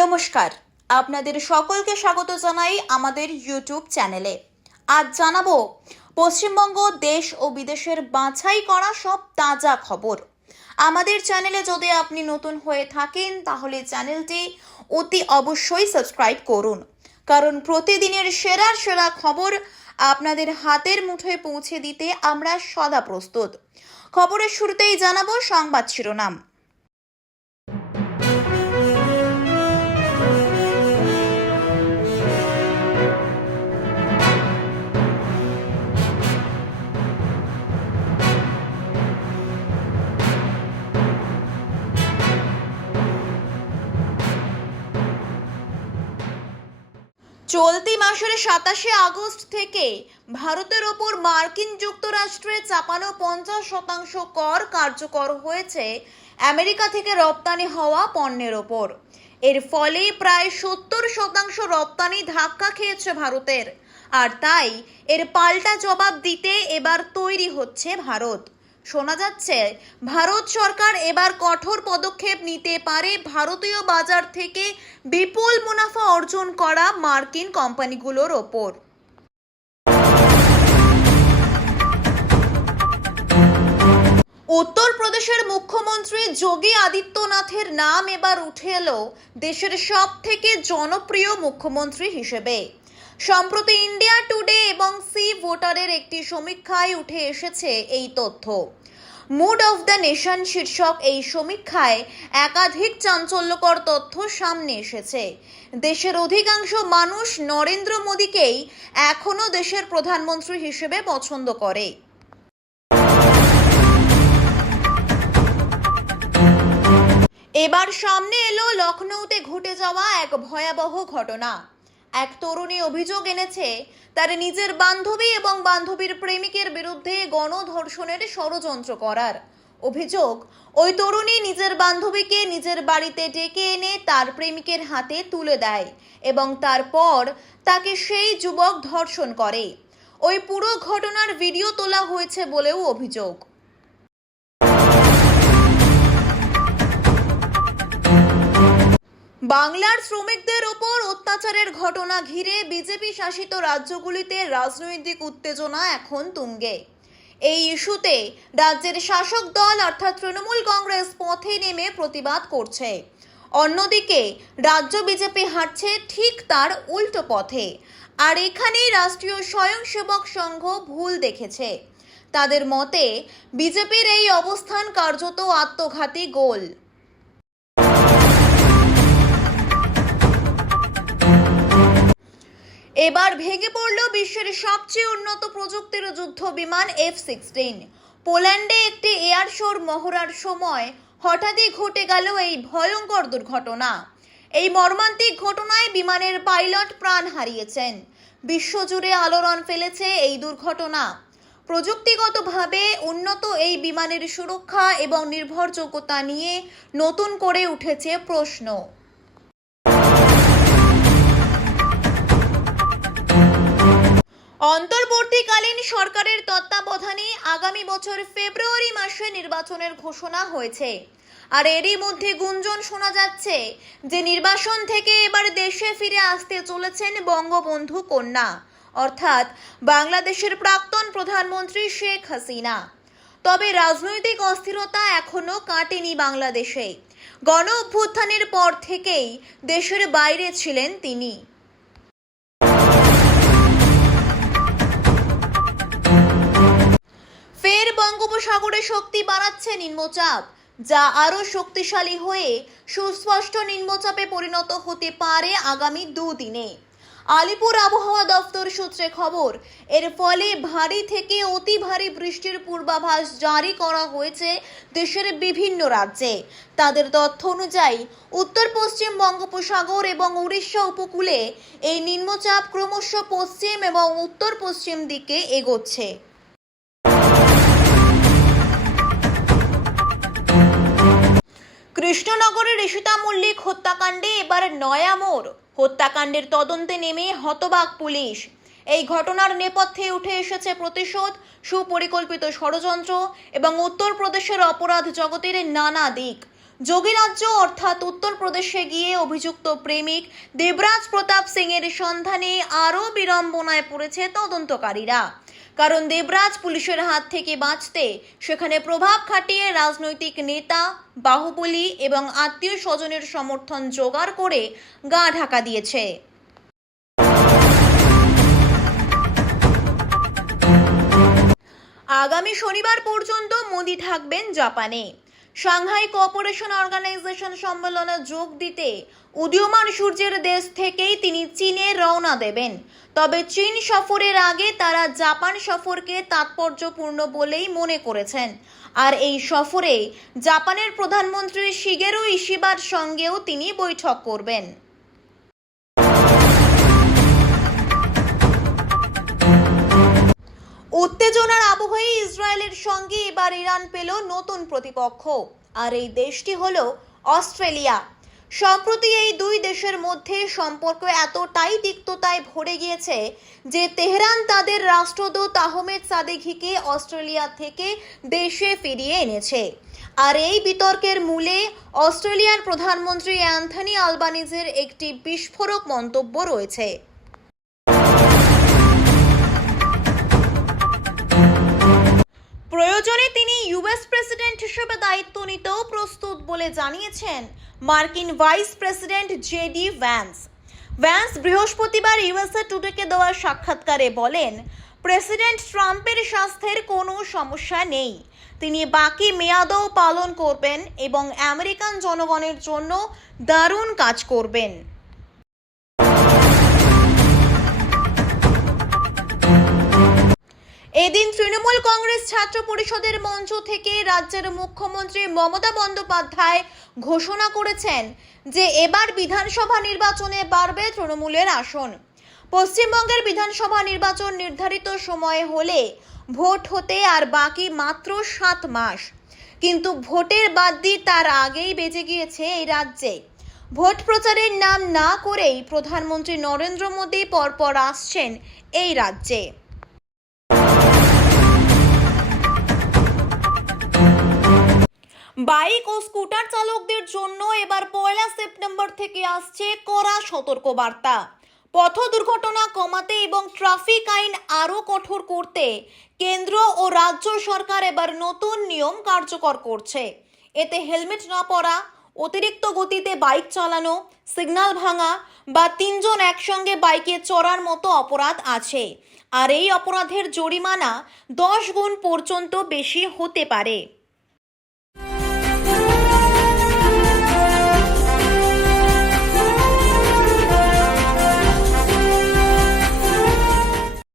নমস্কার। আপনাদের সকলকে স্বাগত জানাই আমাদের ইউটিউব চ্যানেলে আজ জানাব, পশ্চিমবঙ্গ দেশ ও বিদেশের বাছাই করা সব তাজা খবর। আমাদের চ্যানেলে যদি আপনি নতুন হয়ে থাকেন, তাহলে চ্যানেলটি অতি অবশ্যই সাবস্ক্রাইব করুন। কারণ প্রতিদিনের সেরা সেরা খবর আপনাদের হাতের মুঠোয় পৌঁছে দিতে আমরা সদা প্রস্তুত। খবরের শুরুতেই জানাব সংবাদ শিরোনাম। চলতি মাসের সাতাশে আগস্ট থেকে ভারতের ওপর মার্কিন যুক্তরাষ্ট্রে চাপানো পঞ্চাশ শতাংশ কর কার্যকর হয়েছে আমেরিকা থেকে রপ্তানি হওয়া পণ্যের ওপর। এর ফলে প্রায় সত্তর শতাংশ রপ্তানি ধাক্কা খেয়েছে ভারতের। আর তাই এর পাল্টা জবাব দিতে এবার তৈরি হচ্ছে ভারত। শোনা যাচ্ছে, ভারত সরকার এবার কঠোর পদক্ষেপ নিতে পারে ভারতীয় বাজার থেকে বিপুল মুনাফা অর্জন করা মার্কিন কোম্পানিগুলোর ওপর। উত্তরপ্রদেশের মুখ্যমন্ত্রী যোগী আদিত্যনাথের নাম এবার উঠে এলো দেশের সব থেকে জনপ্রিয় মুখ্যমন্ত্রী হিসেবে। সম্প্রতি ইন্ডিয়া টুডে এবং সি ভোটারের একটি সমীক্ষায় উঠে এসেছে এই তথ্য। মুড অফ দ্য নেশন শীর্ষক এই সমীক্ষায় একাধিক চাঞ্চল্যকর তথ্য সামনে এসেছে। দেশের অধিকাংশ মানুষ নরেন্দ্র মোদীকেই এখনও দেশের প্রধানমন্ত্রী হিসেবে পছন্দ করে। এবার সামনে এলো লখনৌতে ঘটে যাওয়া এক ভয়াবহ ঘটনা। এক তরুণী অভিযোগ এনেছে, তার নিজের বান্ধবী এবং বান্ধবীর প্রেমিকের বিরুদ্ধে গণধর্ষণের ষড়যন্ত্র করার অভিযোগ। ওই তরুণী নিজের বান্ধবীকে নিজের বাড়িতে ডেকে এনে তার প্রেমিকের হাতে তুলে দেয় এবং তারপর তাকে সেই যুবক ধর্ষণ করে। ওই পুরো ঘটনার ভিডিও তোলা হয়েছে বলেও অভিযোগ। বাংলার শ্রমিকদের ওপর অত্যাচারের ঘটনা ঘিরে বিজেপি শাসিত রাজ্যগুলিতে রাজনৈতিক উত্তেজনা এখন তুঙ্গে। এই ইস্যুতে রাজ্যের শাসক দল অর্থাৎ তৃণমূল কংগ্রেস পথে নেমে প্রতিবাদ করছে। অন্যদিকে রাজ্য বিজেপি হাঁটছে ঠিক তার উল্টো পথে। আর এখানেই রাষ্ট্রীয় স্বয়ংসেবক সংঘ ভুল দেখেছে। তাদের মতে, বিজেপির এই অবস্থান কার্যত আত্মঘাতী গোল। এবার ভেঙে পড়ল বিশ্বের সবচেয়ে উন্নত প্রযুক্তির যুদ্ধ বিমান এফ সিক্সটিন। পোল্যান্ডে একটি এয়ার শোর মহড়ার সময় হঠাৎই ঘটে গেল এই ভয়ঙ্কর দুর্ঘটনা। এই মর্মান্তিক ঘটনায় বিমানের পাইলট প্রাণ হারিয়েছেন। বিশ্বজুড়ে আলোড়ন ফেলেছে এই দুর্ঘটনা। প্রযুক্তিগতভাবে উন্নত এই বিমানের সুরক্ষা এবং নির্ভরযোগ্যতা নিয়ে নতুন করে উঠেছে প্রশ্ন। অন্তর্বর্তীকালীন সরকারের তত্ত্বাবধানে আগামী বছর ফেব্রুয়ারি মাসে নির্বাচনের ঘোষণা হয়েছে। আর এরই মধ্যে গুঞ্জন শোনা যাচ্ছে যে নির্বাসন থেকে এবার দেশে ফিরে আসতে চলেছেন বঙ্গবন্ধু কন্যা, অর্থাৎ বাংলাদেশের প্রাক্তন প্রধানমন্ত্রী শেখ হাসিনা। তবে রাজনৈতিক অস্থিরতা এখনও কাটেনি বাংলাদেশে। গণ অভ্যুত্থানের পর থেকেই দেশের বাইরে ছিলেন তিনি। ফের বঙ্গোপসাগরে শক্তি বাড়াচ্ছে নিম্নচাপ, যা আরও শক্তিশালী হয়ে সুস্পষ্ট নিম্নচাপে পরিণত হতে পারে আগামী দুদিনে। আলিপুর আবহাওয়া দফতর সূত্রে খবর, এর ফলে ভারী থেকে অতি ভারী বৃষ্টির পূর্বাভাস জারি করা হয়েছে দেশের বিভিন্ন রাজ্যে। তাদের তথ্য অনুযায়ী, উত্তর, পশ্চিম বঙ্গোপসাগর এবং উড়িষ্যা উপকূলে এই নিম্নচাপ ক্রমশ পশ্চিম এবং উত্তর পশ্চিম দিকে এগোচ্ছে। কৃষ্ণনগরের ঋষিতা মল্লিক হত্যাকাণ্ডে এবার নয়া মোড়। হত্যাকাণ্ডের তদন্তে নেমে হতবাক পুলিশ। এই ঘটনার নেপথ্যে উঠে এসেছে প্রতিশোধ, সুপরিকল্পিত ষড়যন্ত্র এবং উত্তরপ্রদেশের অপরাধ জগতের নানা দিক। যোগীরাজ্য অর্থাৎ উত্তরপ্রদেশে গিয়ে অভিযুক্ত প্রেমিক দেবরাজ প্রতাপ সিং এর সন্ধানে আরও বিড়ম্বনায় পড়েছে তদন্তকারীরা। কারণ দেবরাজ পুলিশের হাত থেকে বাঁচতে সেখানে প্রভাব খাটিয়ে রাজনৈতিক নেতা, বাহুবলী এবং আত্মীয় স্বজনের সমর্থন জোগাড় করে গা ঢাকা দিয়েছে। আগামী শনিবার পর্যন্ত মোদি থাকবেন জাপানে। সাংহাই কোঅপারেশন অর্গানাইজেশন সম্মেলনে যোগ দিতে উদীয়মান সূর্যের দেশ থেকেই তিনি চীনে রওনা দেবেন। তবে চীন সফরের আগে তারা জাপান সফরকে তাৎপর্যপূর্ণ বলেই মনে করেছেন। আর এই সফরে জাপানের প্রধানমন্ত্রী শিগেরু ইশিবার সঙ্গেও তিনি বৈঠক করবেন। উত্তেজনার আবহে ইসরায়েলের সঙ্গে এবার ইরান পেল নতুন প্রতিপক্ষ। আর এই দেশটি হল অস্ট্রেলিয়া। সম্প্রতি এই দুই দেশের মধ্যে সম্পর্ক এতটাই তিক্ততায় ভরে গিয়েছে যে তেহরান তাদের রাষ্ট্রদূত আহমেদ সাদেঘিকে অস্ট্রেলিয়া থেকে দেশে ফিরিয়ে এনেছে। আর এই বিতর্কের মূলে অস্ট্রেলিয়ার প্রধানমন্ত্রী অ্যান্থনি আলবানিজের একটি বিস্ফোরক মন্তব্য রয়েছে। প্রয়োজনে তিনি ইউএস প্রেসিডেন্ট হিসেবে দায়িত্ব নিতেও প্রস্তুত বলে জানিয়েছেন মার্কিন vice president JD Vance Vance বৃহস্পতিবার ইউএসএ টুডেকে দেওয়া সাক্ষাৎকারে বলেন, প্রেসিডেন্ট ট্রাম্পের স্বাস্থ্যের কোনো সমস্যা নেই। তিনি বাকি মেয়াদও পালন করবেন এবং আমেরিকান জনগণের জন্য দারুণ কাজ করবেন। কংগ্রেস ছাত্র পরিষদের মঞ্চ থেকে রাজ্যের মুখ্যমন্ত্রী মমতা বন্দ্যোপাধ্যায় ঘোষণা করেছেন যে এবার বিধানসভা নির্বাচনে বাড়বে তৃণমূলের আসন। পশ্চিমবঙ্গের বিধানসভা নির্বাচন নির্ধারিত সময়ে হলে ভোট হতে আর বাকি মাত্র সাত মাস। কিন্তু ভোটের বাদ দিয়ে তার আগেই বেজে গিয়েছে এই রাজ্যে। ভোট প্রচারের নাম না করেই প্রধানমন্ত্রী নরেন্দ্র মোদী পরপর আসছেন এই রাজ্যে। বাইক ও স্কুটার চালকদের জন্য এবার পয়লা সেপ্টেম্বর থেকে আসছে কড়া সতর্কবার্তা। পথ দুর্ঘটনা কমাতে এবং ট্রাফিক আইন আরও কঠোর করতে কেন্দ্র ও রাজ্য সরকার এবার নতুন নিয়ম কার্যকর করছে। এতে হেলমেট না পরা, অতিরিক্ত গতিতে বাইক চালানো, সিগন্যাল ভাঙা বা তিনজন একসঙ্গে বাইকে চড়ার মতো অপরাধ আছে। আর এই অপরাধের জরিমানা দশ গুণ পর্যন্ত বেশি হতে পারে।